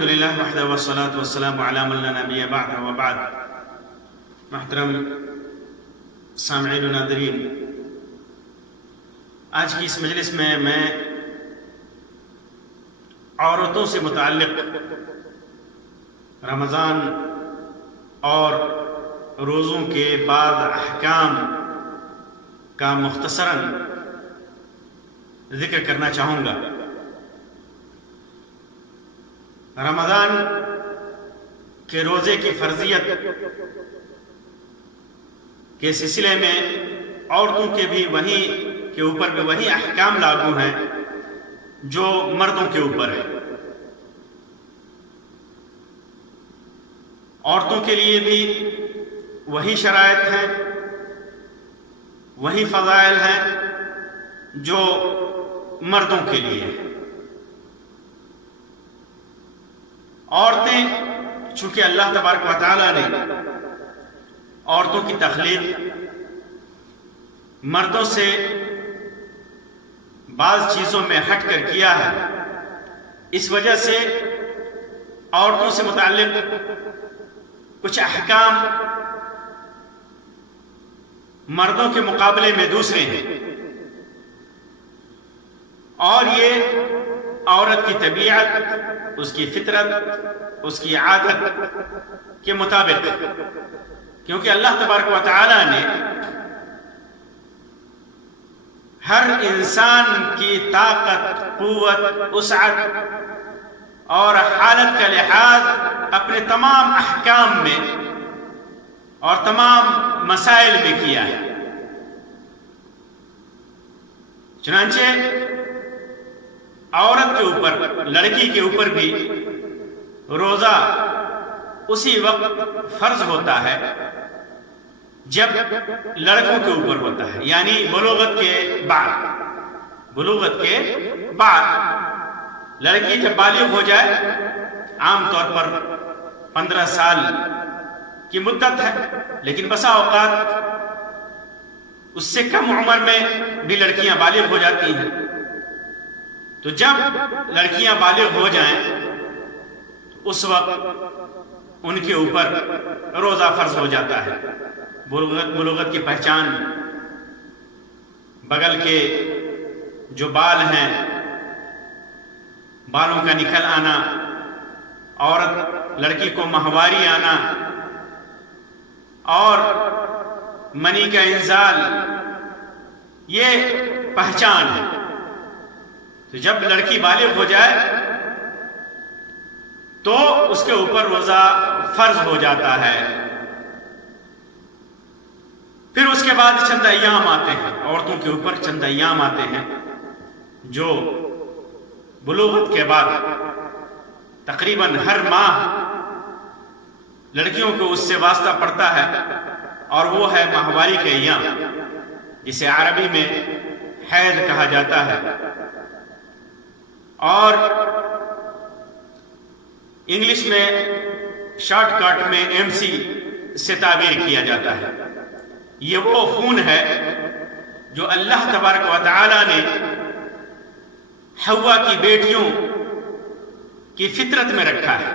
الحمدللہ وحدہ والصلاة والسلام علی من لا نبی بعدہ وبعد. محترم سامعین و ناظرین، آج کی اس مجلس میں عورتوں سے متعلق رمضان اور روزوں کے بعض احکام کا مختصراً ذکر کرنا چاہوں گا. رمضان کے روزے کی فرضیت کے سلسلے میں عورتوں کے اوپر بھی وہی احکام لاگو ہیں جو مردوں کے اوپر ہے. عورتوں کے لیے بھی وہی شرائط ہیں، وہی فضائل ہیں جو مردوں کے لیے ہیں. عورتیں چونکہ اللہ تبارک و تعالیٰ نے عورتوں کی تخلیق مردوں سے بعض چیزوں میں ہٹ کر کیا ہے، اس وجہ سے عورتوں سے متعلق کچھ احکام مردوں کے مقابلے میں دوسرے ہیں، اور یہ عورت کی طبیعت، اس کی فطرت، اس کی عادت کے مطابق، کیونکہ اللہ تبارک و تعالیٰ نے ہر انسان کی طاقت، قوت، وسعت اور حالت کا لحاظ اپنے تمام احکام میں اور تمام مسائل میں کیا ہے. چنانچہ عورت کے اوپر، لڑکی کے اوپر بھی روزہ اسی وقت فرض ہوتا ہے جب لڑکوں کے اوپر ہوتا ہے، یعنی بلوغت کے بعد لڑکی جب بالغ ہو جائے، عام طور پر 15 سال کی مدت ہے، لیکن بسا اوقات اس سے کم عمر میں بھی لڑکیاں بالغ ہو جاتی ہیں. تو جب لڑکیاں بالغ ہو جائیں اس وقت ان کے اوپر روزہ فرض ہو جاتا ہے. بلوغت کی پہچان بغل کے جو بال ہیں، بالوں کا نکل آنا، عورت لڑکی کو ماہواری آنا اور منی کا انزال، یہ پہچان ہے. تو جب لڑکی بالغ ہو جائے تو اس کے اوپر روزہ فرض ہو جاتا ہے. پھر اس کے بعد چند ایام آتے ہیں، عورتوں کے اوپر چند ایام آتے ہیں جو بلوغت کے بعد تقریباً ہر ماہ لڑکیوں کو اس سے واسطہ پڑتا ہے، اور وہ ہے ماہواری کے ایام، جسے عربی میں حیض کہا جاتا ہے اور انگلش میں شارٹ کٹ میں MC سے تعبیر کیا جاتا ہے. یہ وہ خون ہے جو اللہ تبارک و تعالیٰ نے حوا کی بیٹیوں کی فطرت میں رکھا ہے،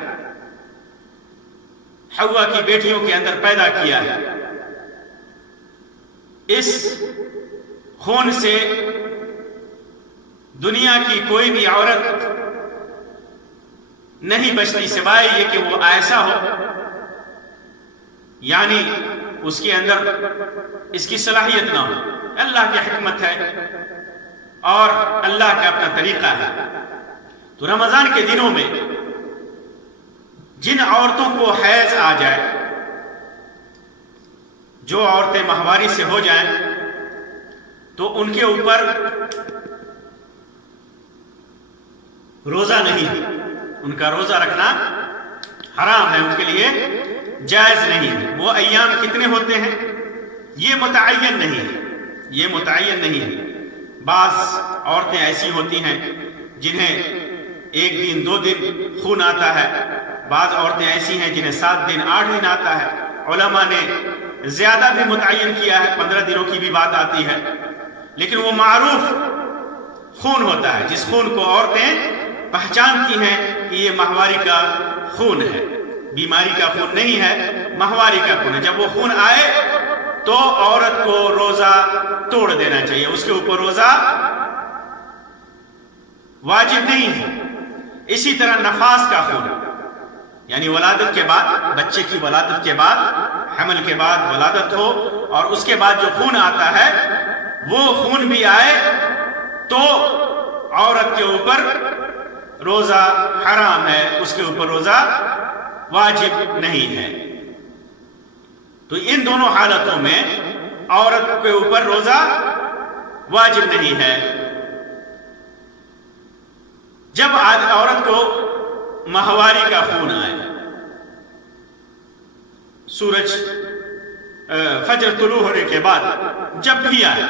حوا کی بیٹیوں کے اندر پیدا کیا ہے. اس خون سے دنیا کی کوئی بھی عورت نہیں بچتی سوائے یہ کہ وہ ایسا ہو، یعنی اس کے اندر اس کی صلاحیت نہ ہو. اللہ کی حکمت ہے اور اللہ کا اپنا طریقہ ہے. تو رمضان کے دنوں میں جن عورتوں کو حیض آ جائے، جو عورتیں ماہواری سے ہو جائیں، تو ان کے اوپر روزہ نہیں ہے، ان کا روزہ رکھنا حرام ہے، ان کے لیے جائز نہیں ہے. وہ ایام کتنے ہوتے ہیں یہ متعین نہیں ہے. بعض عورتیں ایسی ہوتی ہیں جنہیں 1 دن 2 دن خون آتا ہے، بعض عورتیں ایسی ہیں جنہیں 7 دن 8 دن آتا ہے. علماء نے زیادہ بھی متعین کیا ہے، 15 دنوں کی بھی بات آتی ہے، لیکن وہ معروف خون ہوتا ہے جس خون کو عورتیں پہچانتی ہیں کہ یہ ماہواری کا خون ہے، بیماری کا خون نہیں ہے، ماہواری کا خون ہے. جب وہ خون آئے تو عورت کو روزہ توڑ دینا چاہیے، اس کے اوپر روزہ واجب نہیں ہے. اسی طرح نفاس کا خون، یعنی ولادت کے بعد، بچے کی ولادت کے بعد، حمل کے بعد ولادت ہو اور اس کے بعد جو خون آتا ہے وہ خون بھی آئے تو عورت کے اوپر روزہ حرام ہے، اس کے اوپر روزہ واجب نہیں ہے. تو ان دونوں حالتوں میں عورت کے اوپر روزہ واجب نہیں ہے. جب عورت کو ماہواری کا خون آئے، سورج فجر طلوع ہونے کے بعد جب بھی آئے،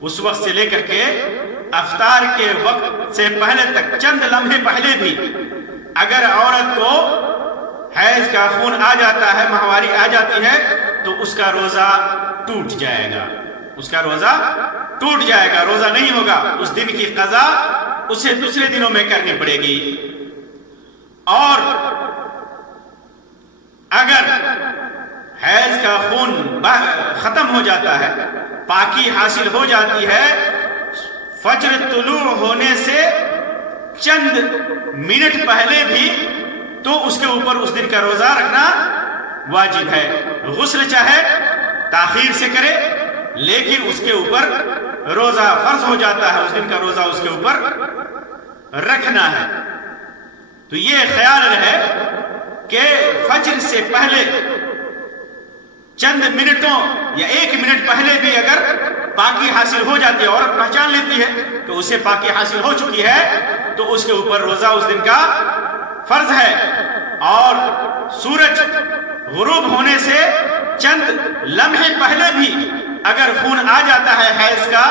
اس وقت سے لے کر کے افطار کے وقت سے پہلے تک چند لمحے پہلے بھی اگر عورت کو حیض کا خون آ جاتا ہے، ماہواری آ جاتی ہے، تو اس کا روزہ ٹوٹ جائے گا، اس کا روزہ ٹوٹ جائے گا، روزہ نہیں ہوگا. اس دن کی قضا اسے دوسرے دنوں میں کرنی پڑے گی. اور اگر حیض کا خون ختم ہو جاتا ہے، پاکی حاصل ہو جاتی ہے، فجر طلوع ہونے سے چند منٹ پہلے بھی، تو اس کے اوپر اس دن کا روزہ رکھنا واجب ہے. غسل چاہے تاخیر سے کرے لیکن اس کے اوپر روزہ فرض ہو جاتا ہے، اس دن کا روزہ اس کے اوپر رکھنا ہے. تو یہ خیال رہے کہ فجر سے پہلے چند منٹوں یا 1 منٹ پہلے بھی اگر پاکی حاصل ہو جاتی ہے، عورت پہچان لیتی ہے کہ اسے پاکی حاصل ہو چکی ہے، تو اس کے اوپر روزہ اس دن کا فرض ہے. اور سورج غروب ہونے سے چند لمحے پہلے بھی اگر خون آ جاتا ہے حیض کا،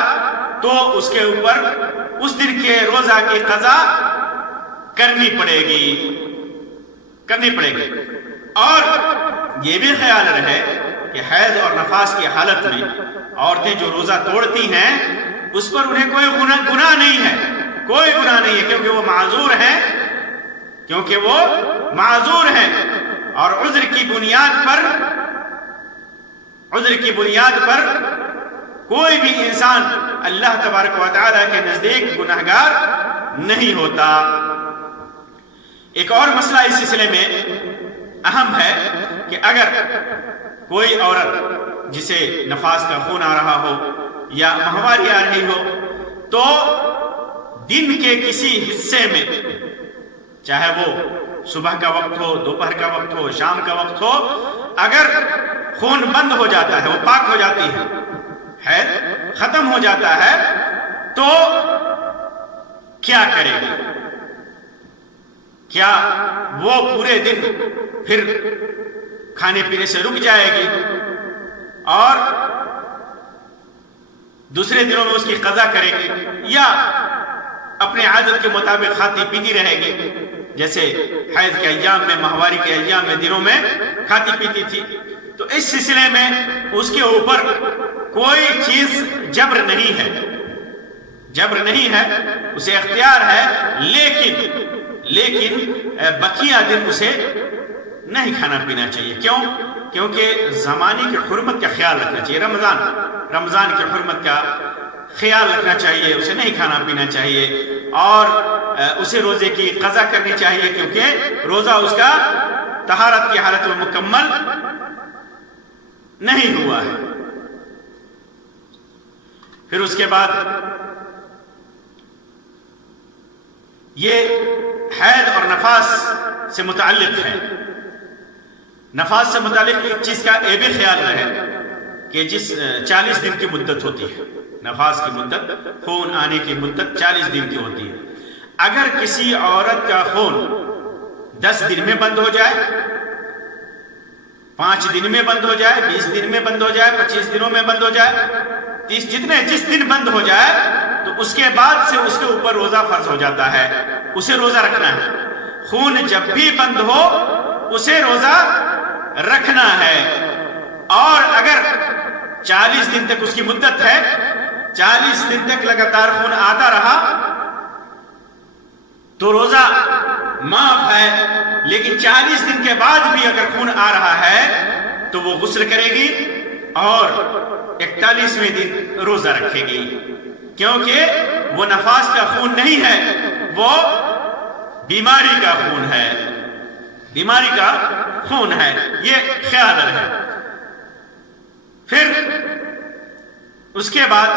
تو اس کے اوپر اس دن کے روزہ کی قضا کرنی پڑے گی. اور یہ بھی خیال رہے کہ حیض اور نفاس کی حالت میں عورتیں جو روزہ توڑتی ہیں اس پر انہیں کوئی گناہ نہیں ہے، کوئی گناہ نہیں ہے، کیونکہ وہ معذور ہیں. اور عذر کی بنیاد پر کوئی بھی انسان اللہ تبارک و تعالیٰ کے نزدیک گناہگار نہیں ہوتا. ایک اور مسئلہ اس سلسلے میں اہم ہے کہ اگر کوئی عورت جسے نفاس کا خون آ رہا ہو یا ماہواری آ رہی ہو، تو دن کے کسی حصے میں، چاہے وہ صبح کا وقت ہو، دوپہر کا وقت ہو، شام کا وقت ہو، اگر خون بند ہو جاتا ہے، وہ پاک ہو جاتی ہے، حیض ختم ہو جاتا ہے، تو کیا کرے گی؟ کیا وہ پورے دن پھر کھانے پینے سے رک جائے گی اور دوسرے دنوں میں اس کی قضا کرے گی، یا اپنے عادت کے مطابق کھاتی پیتی رہے گی جیسے حیض کے ایام میں، ماہواری کے ایام میں، دنوں میں کھاتی پیتی تھی؟ تو اس سلسلے میں اس کے اوپر کوئی چیز جبر نہیں ہے، اسے اختیار ہے، لیکن بقیہ دن اسے نہیں کھانا پینا چاہیے. کیوں؟ کیونکہ زمانے کی حرمت کا خیال رکھنا چاہیے. رمضان کی حرمت کا خیال رکھنا چاہیے، اسے نہیں کھانا پینا چاہیے اور اسے روزے کی قضا کرنی چاہیے، کیونکہ روزہ اس کا طہارت کی حالت میں مکمل نہیں ہوا ہے. پھر اس کے بعد یہ حیض اور نفاس سے متعلق ہے. نفاس سے متعلق ایک چیز کا یہ بھی خیال رہے کہ جس 40 دن کی مدت ہوتی ہے، نفاس کی مدت، خون آنے کی مدت 40 دن کی ہوتی ہے. اگر کسی عورت کا خون 10 دن میں بند ہو جائے، 5 دن میں بند ہو جائے، 20 دن میں بند ہو جائے، 25 دنوں میں بند ہو جائے، جس دن بند ہو جائے، تو اس کے بعد سے اس کے اوپر روزہ فرض ہو جاتا ہے، اسے روزہ رکھنا ہے. خون جب بھی بند ہو اسے روزہ رکھنا ہے. اور اگر 40 دن تک اس کی مدت ہے، 40 دن تک لگاتار خون آتا رہا، تو روزہ معاف ہے، لیکن 40 دن کے بعد بھی اگر خون آ رہا ہے تو وہ غسل کرے گی اور 41ویں دن روزہ رکھے گی، کیونکہ وہ نفاس کا خون نہیں ہے، وہ بیماری کا خون ہے، بیماری کا خون ہے، یہ خیال ہے۔ پھر اس کے بعد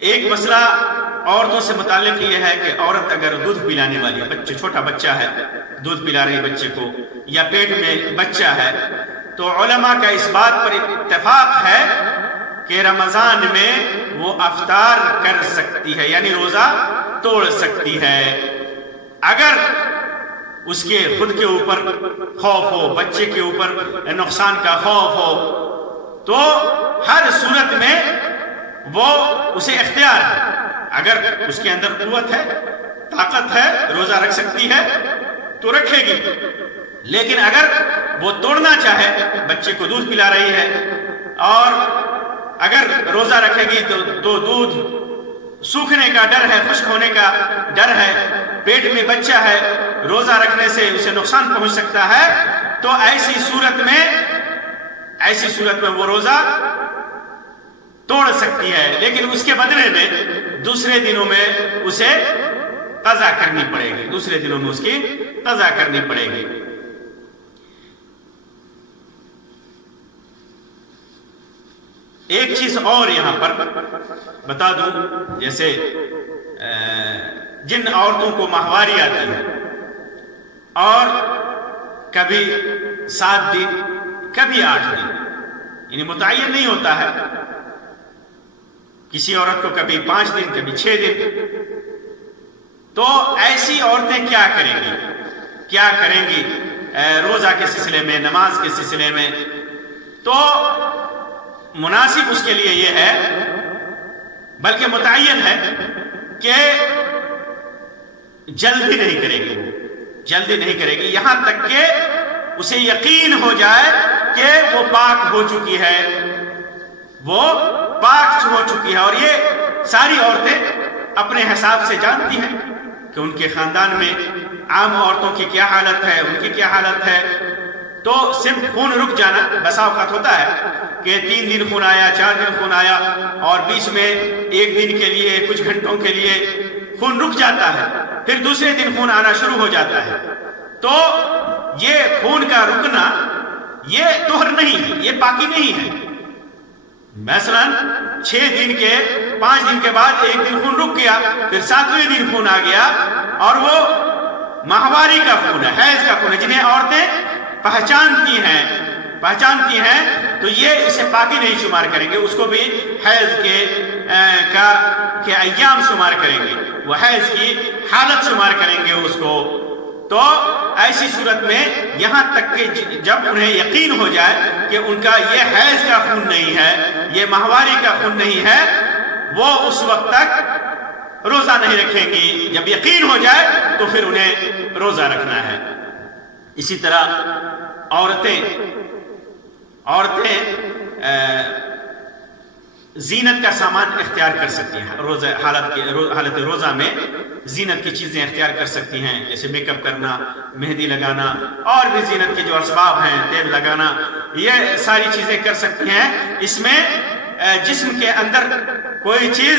ایک مسئلہ عورتوں سے متعلق یہ ہے کہ عورت اگر دودھ پلانے والی بچے، چھوٹا بچہ ہے، دودھ پلا رہی بچے کو، یا پیٹ میں بچہ ہے، تو علماء کا اس بات پر اتفاق ہے کہ رمضان میں وہ افطار کر سکتی ہے، یعنی روزہ توڑ سکتی ہے۔ اگر اس کے خود کے اوپر خوف ہو، بچے کے اوپر نقصان کا خوف ہو، تو ہر صورت میں وہ اسے اختیار ہے، اگر اس کے اندر قوت ہے، طاقت ہے، روزہ رکھ سکتی ہے تو رکھے گی، لیکن اگر وہ توڑنا چاہے، بچے کو دودھ پلا رہی ہے اور اگر روزہ رکھے گی تو دودھ سوکھنے کا ڈر ہے، خشک ہونے کا ڈر ہے، پیٹ میں بچہ ہے، روزہ رکھنے سے اسے نقصان پہنچ سکتا ہے، تو ایسی صورت میں وہ روزہ توڑ سکتی ہے، لیکن اس کے بدلے میں دوسرے دنوں میں اسے قضا کرنی پڑے گی، دوسرے دنوں میں اس کی قضا کرنی پڑے گی۔ ایک چیز اور یہاں پر بتا دوں، جیسے جن عورتوں کو ماہواری آتی ہے اور کبھی 7 دن کبھی 8 دن، یعنی متعین نہیں ہوتا ہے، کسی عورت کو کبھی 5 دن کبھی 6 دن، تو ایسی عورتیں کیا کریں گی روزہ کے سلسلے میں، نماز کے سلسلے میں؟ تو مناسب اس کے لیے یہ ہے، بلکہ متعین ہے کہ جلدی نہیں کرے گی یہاں تک کہ اسے یقین ہو جائے کہ وہ پاک ہو چکی ہے، اور یہ ساری عورتیں اپنے حساب سے جانتی ہیں کہ ان کے خاندان میں عام عورتوں کی کیا حالت ہے، ان کی کیا حالت ہے۔ تو صرف خون رک جانا، بسا اوقات ہوتا ہے کہ 3 دن خون آیا، 4 دن خون آیا، اور بیچ میں 1 دن کے لیے، کچھ گھنٹوں کے لیے خون رک جاتا ہے، پھر دوسرے دن خون آنا شروع ہو جاتا ہے، تو یہ خون کا رکنا یہ طہر نہیں ہے، یہ پاکی نہیں ہے۔ مثلا 6 دن کے 5 دن کے بعد 1 دن خون رک گیا، پھر 7ویں دن خون آ گیا، اور وہ ماہواری کا خون ہے، حیض کا خون ہے، جنہیں عورتیں پہچانتی ہیں، تو یہ اسے پاکی نہیں شمار کریں گے، اس کو بھی حیض کے ایام شمار کریں گے، وہ حیض کی حالت شمار کریں گے اس کو۔ تو ایسی صورت میں یہاں تک کہ جب انہیں یقین ہو جائے کہ ان کا یہ حیض کا خون نہیں ہے، یہ ماہواری کا خون نہیں ہے، وہ اس وقت تک روزہ نہیں رکھیں گی۔ جب یقین ہو جائے تو پھر انہیں روزہ رکھنا ہے۔ اسی طرح عورتیں زینت کا سامان اختیار کر سکتی ہیں، حالت روزہ میں زینت کی چیزیں اختیار کر سکتی ہیں، جیسے میک اپ کرنا، مہندی لگانا، اور بھی زینت کے جو اسباب ہیں، تیل لگانا، یہ ساری چیزیں کر سکتی ہیں۔ اس میں جسم کے اندر کوئی چیز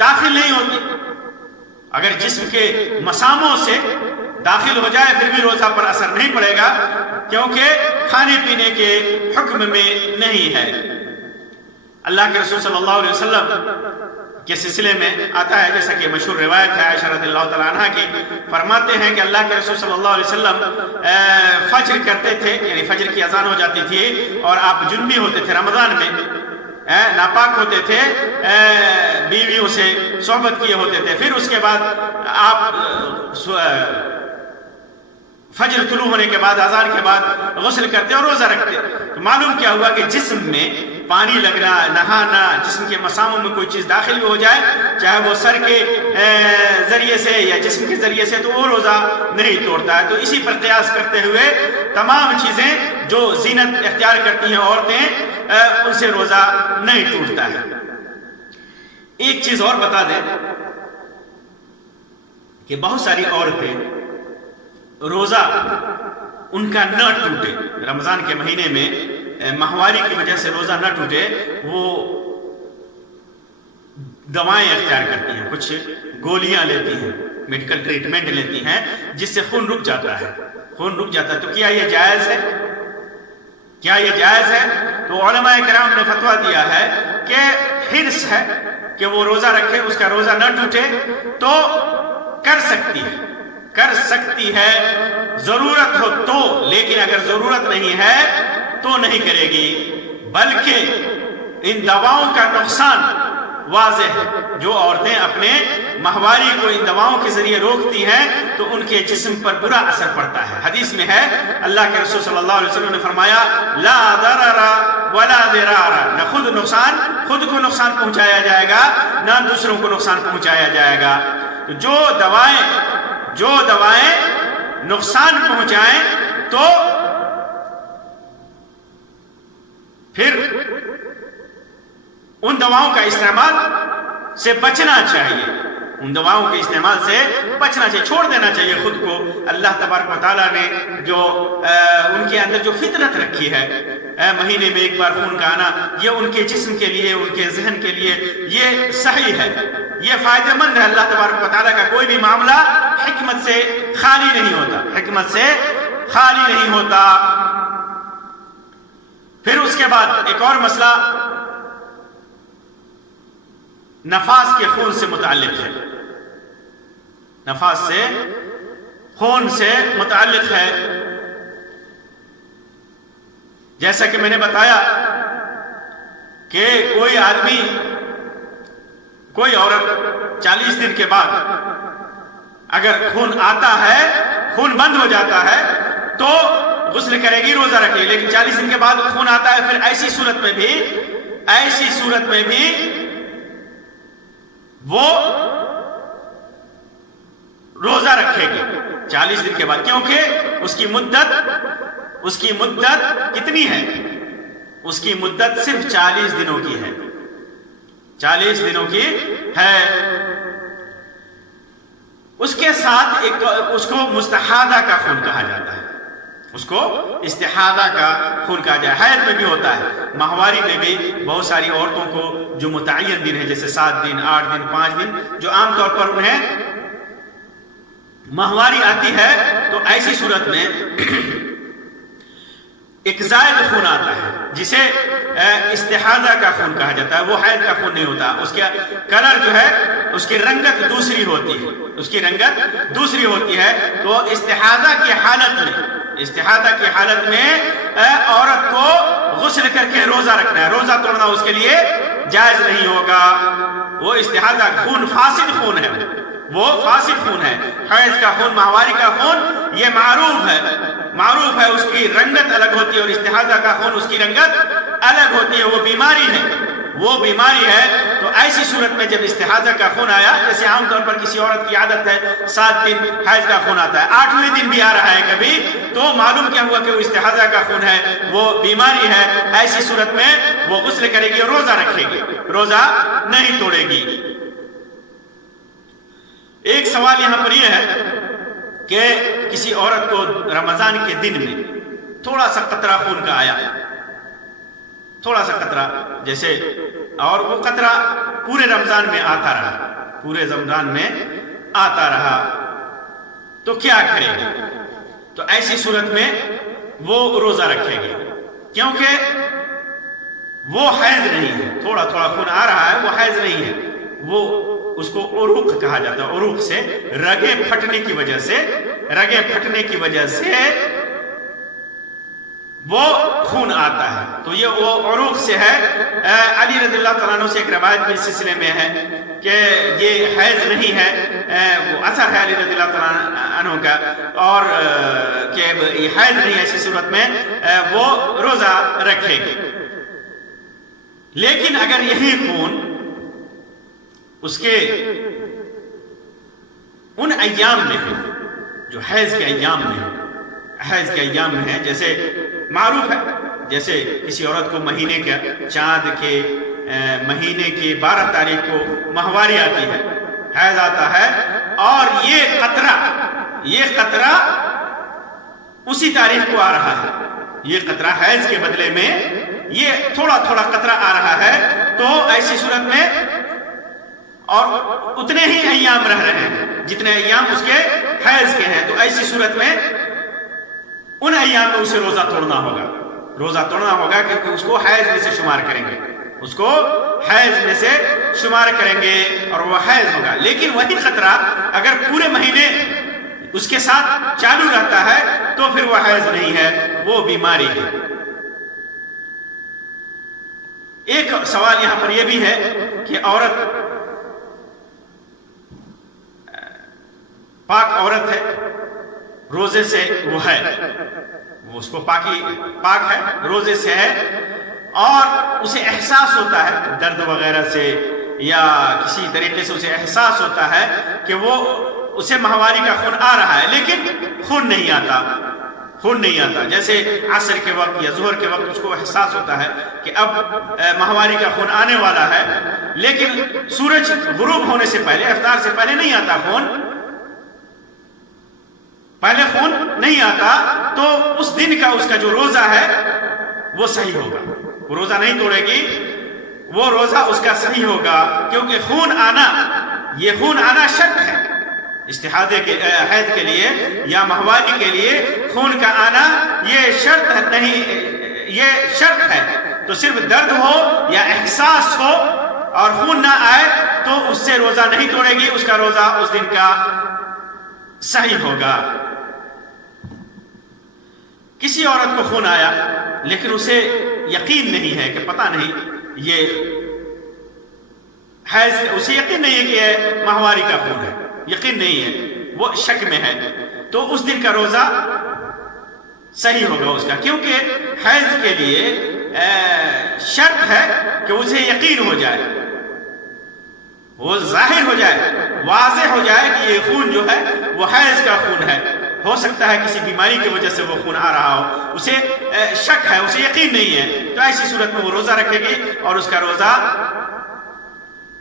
داخل نہیں ہوتی، اگر جسم کے مساموں سے داخل ہو جائے پھر بھی روزہ پر اثر نہیں پڑے گا، کیونکہ کھانے پینے کے حکم میں نہیں ہے۔ اللہ کے رسول صلی اللہ علیہ وسلم کے سلسلے میں آتا ہے، جیسا کہ مشہور روایت ہے عائشہ رضی اللہ تعالیٰ عنہ کی، فرماتے ہیں کہ اللہ کے رسول صلی اللہ علیہ وسلم فجر کرتے تھے، یعنی فجر کی اذان ہو جاتی تھی اور آپ جنبی ہوتے تھے، رمضان میں ناپاک ہوتے تھے، بیویوں سے صحبت کیے ہوتے تھے، پھر اس کے بعد آپ فجر طلوع ہونے کے بعد، اذان کے بعد غسل کرتے اور روزہ رکھتے۔ تو معلوم کیا ہوا کہ جسم میں پانی لگنا، نہانا، جسم کے مساموں میں کوئی چیز داخل بھی ہو جائے، چاہے وہ سر کے ذریعے سے یا جسم کے ذریعے سے، تو وہ روزہ نہیں توڑتا ہے۔ تو اسی پر قیاس کرتے ہوئے تمام چیزیں جو زینت اختیار کرتی ہیں عورتیں، ان سے روزہ نہیں ٹوٹتا ہے۔ ایک چیز اور بتا دیں کہ بہت ساری عورتیں روزہ ان کا نہ ٹوٹے، رمضان کے مہینے میں ماہواری کی وجہ سے روزہ نہ ٹوٹے، وہ دوائیں اختیار کرتی ہیں، کچھ گولیاں لیتی ہیں، میڈیکل ٹریٹمنٹ لیتی ہیں جس سے خون رک جاتا ہے، خون رک جاتا ہے۔ تو کیا یہ جائز ہے؟ کیا یہ جائز ہے؟ تو علماء کرام نے فتویٰ دیا ہے کہ حرص ہے کہ وہ روزہ رکھے، اس کا روزہ نہ ٹوٹے تو کر سکتی ہے، کر سکتی ہے ضرورت ہو تو، لیکن اگر ضرورت نہیں ہے تو نہیں کرے گی۔ بلکہ ان دواؤں کا نقصان واضح ہے، جو عورتیں اپنے ماہواری کو ان دواؤں کے ذریعے روکتی ہیں تو ان کے جسم پر برا اثر پڑتا ہے۔ حدیث میں ہے، اللہ کے رسول صلی اللہ علیہ وسلم نے فرمایا، لا ضرر ولا ضرار، نہ خود کو نقصان پہنچایا جائے گا، نہ دوسروں کو نقصان پہنچایا جائے گا۔ تو جو دوائیں نقصان پہنچائیں تو پھر ان دواؤں کا استعمال سے بچنا چاہیے، ان دواؤں کے استعمال سے بچنا چاہیے، چھوڑ دینا چاہیے خود کو۔ اللہ تبارک و تعالیٰ نے جو ان کے اندر جو فطرت رکھی ہے، مہینے میں ایک بار خون کا آنا، یہ ان کے جسم کے لیے، ان کے ذہن کے لیے یہ صحیح ہے، یہ فائدہ مند ہے۔ اللہ تبارک و تعالیٰ کا کوئی بھی معاملہ حکمت سے خالی نہیں ہوتا، حکمت سے خالی نہیں ہوتا۔ پھر اس کے بعد ایک اور مسئلہ نفاس کے خون سے متعلق ہے، نفاس سے خون سے متعلق ہے۔ جیسا کہ میں نے بتایا کہ کوئی آدمی، کوئی عورت 40 دن کے بعد اگر خون آتا ہے، خون بند ہو جاتا ہے تو غسل کرے گی، روزہ رکھے گی۔ لیکن 40 دن کے بعد خون آتا ہے، پھر ایسی صورت میں بھی وہ روزہ رکھے گی 40 دن کے بعد، کیونکہ اس کی مدت کتنی ہے؟ اس کی مدت صرف 40 دنوں کی ہے، 40 دنوں کی ہے۔ اس کے ساتھ اس کو مستحاضہ کا خون کہا جاتا ہے، اس کو استحاضہ کا خون کہا جائے۔ حیض میں بھی ہوتا ہے، ماہواری میں بھی بہت ساری عورتوں کو جو متعین دن ہے، جیسے 7 دن، 8 دن، 5 دن، جو عام طور پر انہیں ماہواری آتی ہے، تو ایسی صورت میں ایک زائد خون آتا ہے جسے استحاضہ کا خون کہا جاتا ہے، وہ حیض کا خون نہیں ہوتا۔ اس کا کلر جو ہے، اس کی رنگت دوسری ہوتی ہے، اس کی رنگت دوسری ہوتی ہے۔ تو استحاضہ کی حالت میں عورت کو غسل کر کے روزہ رکھنا ہے، روزہ توڑنا اس کے لیے جائز نہیں ہوگا۔ وہ استحاضہ خون فاسد خون ہے، وہ فاسد خون ہے۔ حیض کا خون، ماہواری کا خون، یہ معروف ہے، اس کی رنگت الگ ہوتی ہے، اور استحاضہ کا خون اس کی رنگت الگ ہوتی ہے، وہ بیماری ہے۔ تو ایسی صورت میں جب استحاضہ کا خون آیا، جیسے عام طور پر کسی عورت کی عادت ہے 7 دن حیض کا خون آتا ہے، 8ویں دن بھی آ رہا ہے کبھی، تو معلوم کیا ہوا کہ وہ استحاضہ کا خون ہے، وہ بیماری ہے۔ ایسی صورت میں وہ غسل کرے گی اور روزہ رکھے گی، روزہ نہیں توڑے گی۔ ایک سوال یہاں پر یہ ہے کہ کسی عورت کو رمضان کے دن میں تھوڑا سا قطرہ خون کا آیا، تھوڑا سا قطرہ جیسے، اور وہ قطرہ پورے رمضان میں آتا رہا، تو کیا کرے گی؟ تو ایسی صورت میں وہ روزہ رکھے گی، کیونکہ وہ حیض نہیں ہے، تھوڑا تھوڑا خون آ رہا ہے، وہ حیض نہیں ہے، وہ اس کو عروق کہا جاتا ہے۔ عروق سے رگیں پھٹنے کی وجہ سے وہ خون آتا ہے، تو یہ وہ عروق سے ہے۔ علی رضی اللہ تعالیٰ عنہ سے ایک روایت بھی اس سلسلے میں ہے کہ یہ حیض نہیں ہے، وہ اثر ہے علی رضی اللہ تعالیٰ عنہ کا، اور کہ یہ حیض نہیں ہے، ایسی صورت میں وہ روزہ رکھے گی۔ لیکن اگر یہی خون اس کے ان ایام میں ہے جو حیض کے ایام میں ہے، جیسے معروف ہے، جیسے کسی عورت کو مہینے کے چاند کے مہینے کی 12 تاریخ کو ماہواری آتی ہے، حیض آتا ہے، اور یہ قطرہ اسی تاریخ کو آ رہا ہے، یہ قطرہ حیض کے بدلے میں یہ تھوڑا تھوڑا قطرہ آ رہا ہے، تو ایسی صورت میں اور اتنے ہی ایام رہ رہے ہیں جتنے ایام اس کے حیض کے ہیں، تو ایسی صورت میں ان ایام میں اسے روزہ توڑنا ہوگا کیونکہ اس کو حیض میں سے شمار کریں گے، اس کو حیض میں سے شمار کریں گے اور وہ حیض ہوگا۔ لیکن وہی قطرہ اگر پورے مہینے اس کے ساتھ چالو رہتا ہے تو پھر وہ حیض نہیں ہے، وہ بیماری ہے۔ ایک سوال یہاں پر یہ بھی ہے کہ عورت پاک عورت ہے، روزے سے وہ ہے، وہ اس کو پاک ہے، روزے سے ہے، اور اسے احساس ہوتا ہے درد وغیرہ سے یا کسی طریقے سے اسے احساس ہوتا ہے کہ وہ اسے ماہواری کا خون آ رہا ہے، لیکن خون نہیں آتا، جیسے عصر کے وقت یا ظہر کے وقت اس کو احساس ہوتا ہے کہ اب ماہواری کا خون آنے والا ہے، لیکن سورج غروب ہونے سے پہلے، افطار سے پہلے نہیں آتا خون نہیں آتا، تو اس دن کا اس کا جو روزہ ہے وہ صحیح ہوگا، وہ روزہ نہیں توڑے گی، وہ روزہ اس کا صحیح ہوگا، کیونکہ یہ خون آنا شرط ہے استحاضے کے حیض کے لیے یا ماہواری کے لیے، خون کا آنا یہ شرط نہیں، یہ شرط ہے، تو صرف درد ہو یا احساس ہو اور خون نہ آئے تو اس سے روزہ نہیں توڑے گی، اس کا روزہ اس دن کا صحیح ہوگا۔ کسی عورت کو خون آیا لیکن اسے یقین نہیں ہے کہ پتہ نہیں یہ حیض، اسے یقین نہیں ہے کہ یہ ماہواری کا خون ہے، یقین نہیں ہے، وہ شک میں ہے، تو اس دن کا روزہ صحیح ہوگا اس کا، کیونکہ حیض کے لیے شرط ہے کہ اسے یقین ہو جائے، وہ ظاہر ہو جائے، واضح ہو جائے کہ یہ خون جو ہے وہ حیض کا خون ہے۔ ہو سکتا ہے کسی بیماری کی وجہ سے وہ خون آ رہا ہو، اسے شک ہے، اسے یقین نہیں ہے، تو ایسی صورت میں وہ روزہ رکھے گی اور اس کا روزہ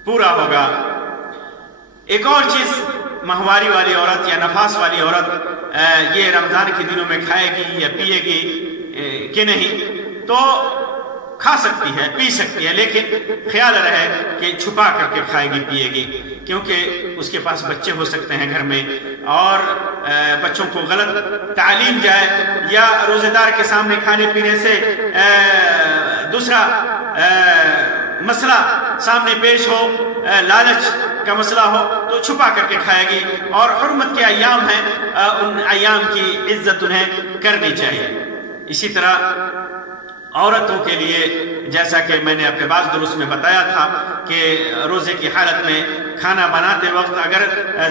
پورا ہوگا۔ ایک اور چیز، ماہواری والی عورت یا نفاس والی عورت یہ رمضان کے دنوں میں کھائے گی یا پیے گی کہ نہیں، تو کھا سکتی ہے، پی سکتی ہے، لیکن خیال رہے کہ چھپا کر کے کھائے گی پیے گی، کیونکہ اس کے پاس بچے ہو سکتے ہیں گھر میں، اور بچوں کو غلط تعلیم جائے یا روزے دار کے سامنے کھانے پینے سے دوسرا مسئلہ سامنے پیش ہو، لالچ کا مسئلہ ہو، تو چھپا کر کے کھائے گی، اور حرمت کے ایام ہیں، ان ایام کی عزت انہیں کرنی چاہیے۔ اسی طرح عورتوں کے لیے، جیسا کہ میں نے اپنے بعض دروس میں بتایا تھا کہ روزے کی حالت میں کھانا بناتے وقت اگر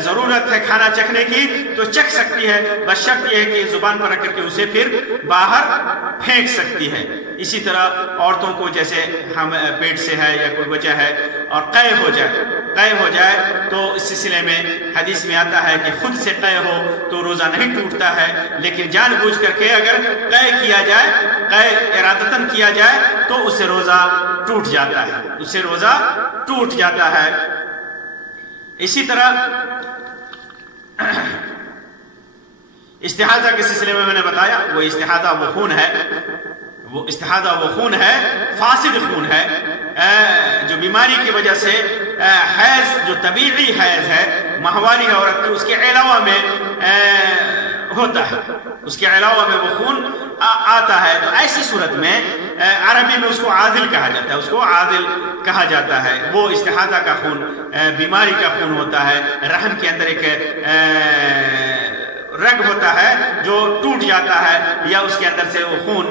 ضرورت ہے کھانا چکھنے کی تو چکھ سکتی ہے، بس شرط یہ ہے کہ زبان پر رکھ کر کے اسے پھر باہر پھینک سکتی ہے۔ اسی طرح عورتوں کو جیسے ہم پیٹ سے ہے یا کوئی وجہ ہے اور قے ہو جائے تو اس سلسلے میں حدیث میں آتا ہے کہ خود سے قے ہو تو روزہ نہیں ٹوٹتا ہے، لیکن جان بوجھ کر کے اگر قے کیا جائے، قے ارادتاً کیا جائے تو اس سے روزہ ٹوٹ جاتا ہے، اسی طرح استحاضہ کے سلسلے میں نے بتایا، وہ استحاضہ وہ خون ہے، فاسد خون ہے، جو بیماری کی وجہ سے حیض، جو طبیعی حیض ہے ماہواری عورت کی، اس کے علاوہ میں ہوتا ہے، اس کے علاوہ میں وہ خون آتا ہے، تو ایسی صورت میں عربی میں اس کو عاضل کہا جاتا ہے، وہ استحاضہ کا خون بیماری کا خون ہوتا ہے، رحم کے اندر ایک رگ ہوتا ہے جو ٹوٹ جاتا ہے یا اس کے اندر سے وہ خون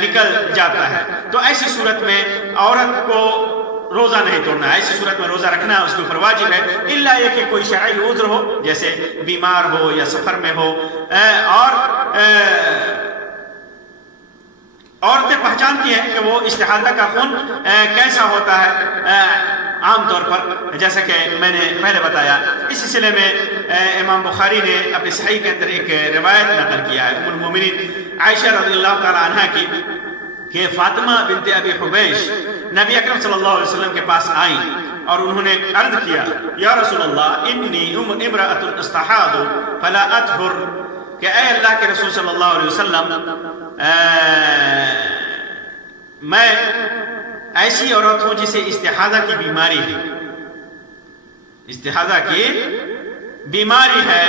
نکل جاتا ہے، تو ایسی صورت میں عورت کو روزہ نہیں توڑنا ہے، ایسی صورت میں روزہ رکھنا اس کے اوپر واجب ہے، الا یہ کہ کوئی شرعی عذر ہو، جیسے بیمار ہو یا سفر میں ہو، اور عورتیں پہچانتی ہیں کہ وہ استحاضہ کا خون کیسا ہوتا ہے عام طور پر، جیسا کہ میں نے پہلے بتایا۔ اس سلسلے میں امام بخاری نے اپنے صحیح کے اندر ایک روایت نقل کیا ہے ام المومنین عائشہ رضی اللہ تعالی عنہ کی، کہ فاطمہ بنت ابی حبیش نبی اکرم صلی اللہ علیہ وسلم کے پاس آئیں اور انہوں نے عرض کیا یا رسول اللہ انی امرأۃ استحاض فلا اطہر، کہ اے اللہ کے رسول صلی اللہ علیہ وسلم میں ایسی عورت ہوں جسے استحاضہ کی بیماری ہے، استحاضہ کی بیماری ہے،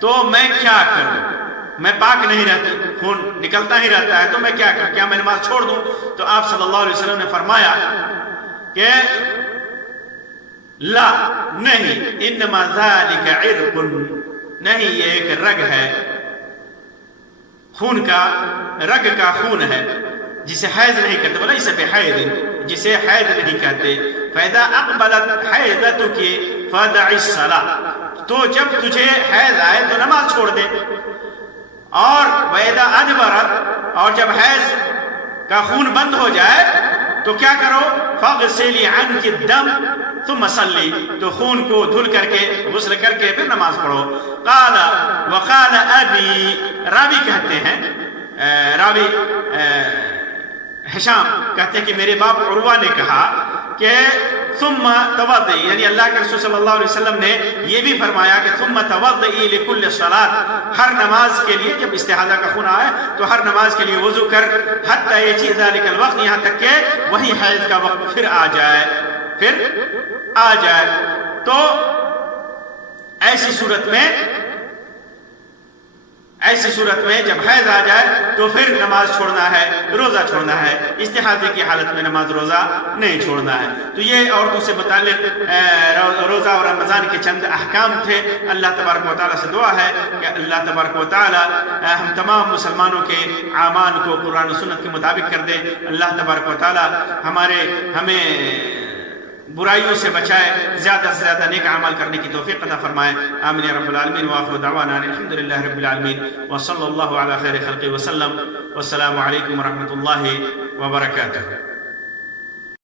تو میں کیا کروں؟ میں پاک نہیں رہتی، خون نکلتا ہی رہتا ہے، تو میں کیا کروں؟ کیا میں نماز چھوڑ دوں؟ تو آپ صلی اللہ علیہ وسلم نے فرمایا کہ لا، نہیں، انما ذالک عرق، نہیں، یہ ایک رگ ہے، خون کا، رگ کا خون ہے جسے حیض نہیں کہتے، ولیس بحیض، جسے حیض نہیں کہتے، فاذا اقبلت حیضتک فدع الصلاۃ، تو جب تجھے حیض آئے تو نماز چھوڑ دے، اور وَإِذَا أَدْبَرَتْ، اور جب حیض کا خون بند ہو جائے تو کیا کرو؟ فَاغْسِلِي عَنْكِ الدَّمَ ثُمَّ صَلِّ، تو خون کو دھل کر کے، غسل کر کے پھر نماز پڑھو۔ قال وقال ابی، راوی کہتے ہیں، راوی ہشام کہتے ہیں کہ میرے باپ عروہ نے کہا کہ ثم توضئی، یعنی اللہ کے رسول صلی اللہ علیہ وسلم نے یہ بھی فرمایا کہ ثم توضئی لکل صلاۃ، ہر نماز کے لیے جب استحاضہ کا خون آئے تو ہر نماز کے لیے وضو کر، حتی یجیء ذلک الوقت، یہاں تک کہ وہی حیض کا وقت پھر آ جائے، پھر آ جائے۔ تو ایسی صورت میں جب حیض آ جائے تو پھر نماز چھوڑنا ہے، روزہ چھوڑنا ہے، استحاضے کی حالت میں نماز روزہ نہیں چھوڑنا ہے۔ تو یہ عورتوں سے متعلق روزہ اور رمضان کے چند احکام تھے۔ اللہ تبارک و تعالیٰ سے دعا ہے کہ اللہ تبارک و تعالیٰ ہم تمام مسلمانوں کے اعمال کو قرآن و سنت کے مطابق کر دے۔ اللہ تبارک و تعالیٰ ہمیں برائیوں سے بچائے، زیادہ سے زیادہ نیک اعمال کرنے کی توفیق عطا فرمائے۔ آمین یا رب العالمین، وآخر دعوانا الحمدللہ رب العالمین، وصلی اللہ علی خیر خلقہ وسلم، والسلام علیکم ورحمۃ اللہ وبرکاتہ۔